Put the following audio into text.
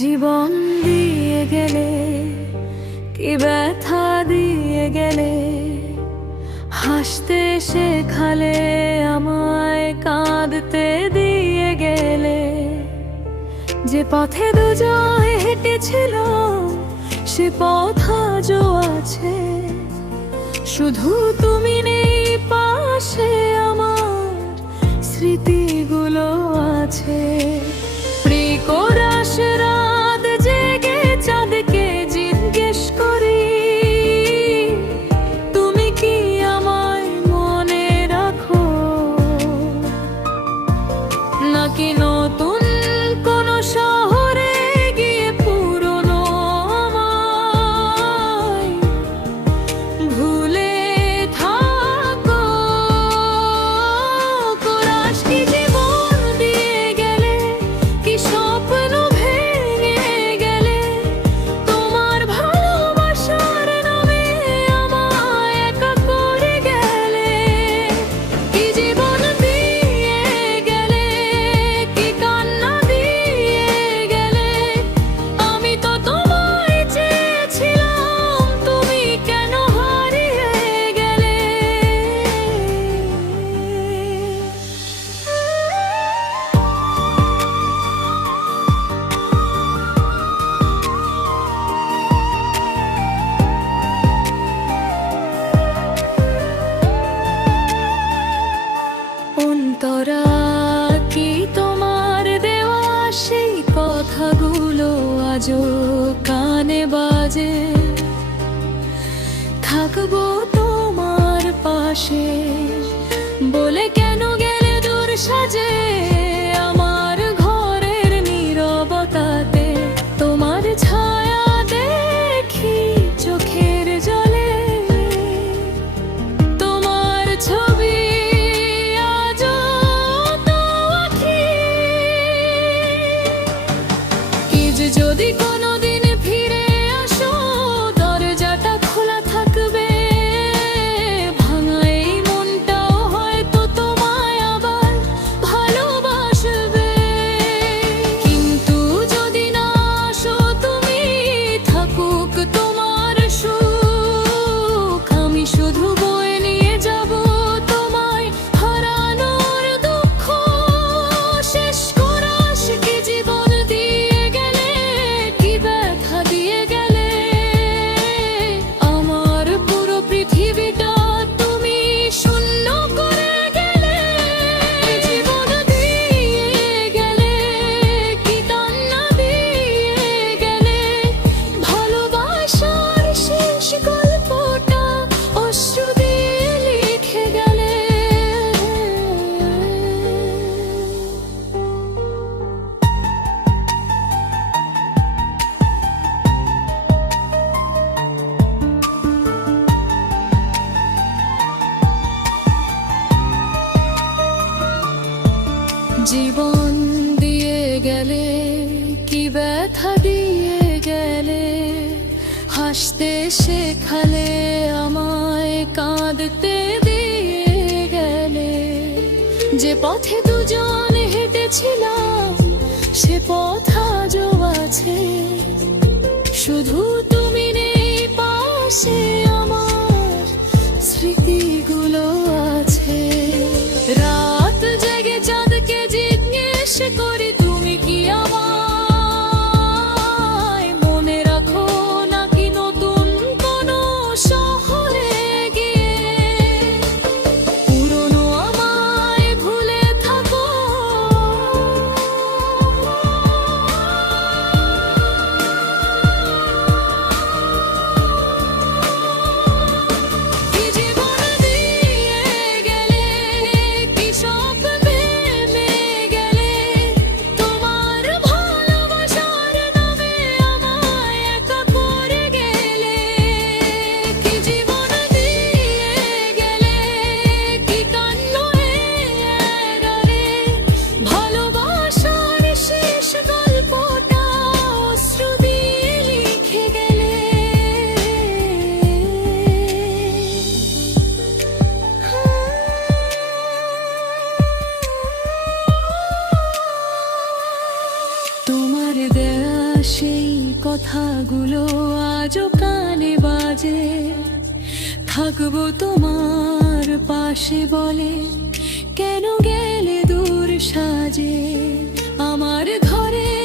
জীবন দিয়ে গেলে, কি ব্যথা দিয়ে গেলে, হাসতে শেখালে আমায় কাঁদতে দিয়ে গেলে। যে পথে দুজন হেঁটেছিল সে পথ আজও আছে, শুধু তুমি নেই পাশে, আমার স্মৃতিগুলো আছে। প্রিকরাস রাত জেগে চাঁদকে জিজ্ঞেস করি, তুমি কি আমায় মনে রাখো, নাকি নতুন কোন শহরে গিয়ে পুরনো আমায় ভুলে থাকো। কোরাস কি জীবন দিয়ে গেলে, কি স্বপ্ন ভেঙে গেলে, তোমার ভালোবাসার নামে আমায় একা করে গেলে। কি জীবন দিয়ে গেলে, কি কান্না দিয়ে গেলে, আমি তো তোমায় চেয়েছিলাম, তুমি কেন হারিয়ে গেলে। অন্তরা, কি তোমার দেওয়া সেই কথাগুলো আজও কানে বাজে? থাকবো তোমার পাশে বলে কেন গেলে দূর সাজে? আমার ঘরের নীরবতাতে তোমার ছায়া দেখি চোখের জলে, তোমার ছবি আজও তো আঁকি। কি যে যদি কোনোদিন ফিরে আসো, দরজাটা খোলা থাকবে, ভাঙা এই মনটাও হয়তো তোমায় আবার ভালোবাসবে। কিন্তু যদি না আসো তুমি, থাকুক তোমার সুখ, আমি শুধু বয়ে নিয়ে যাব তোমায় হারানোর দুঃখ। শেষ কোরাস কি জীবন দিয়ে গেলে, কি ব্যথা দিয়ে গেলে, আমার পুরো পৃথিবীটা তুমি শূন্য করে গেলে। জীবন দিয়ে গেলে, কি কান্না দিয়ে গেলে, ভালোবাসার শেষ গল্পটা অশ্রু দিয়ে লিখে গেলে। জীবন দিয়ে গেলে, কি ব্যথা দিয়ে গেলে, হাসতে শেখালে আমায় কাঁদতে দিয়ে গেলে। যে পথে দুজন হেঁটেছিলাম সে পথ আজও আছে, শুধু তুমি নেই পাশে, আমার স্মৃতিগুলো আছে। রাত জেগে চাঁদকে জিজ্ঞেস করি, তুমি কি আমায় মনে রাখো, নাকি নতুন কোনো শহরে গিয়ে পুরনো আমায় ভুলে থাকো। সেই কথাগুলো আজও কানে বাজে। থাকবো তোমার পাশে বলে কেন গেলে দূর সাজে। আমার ঘরে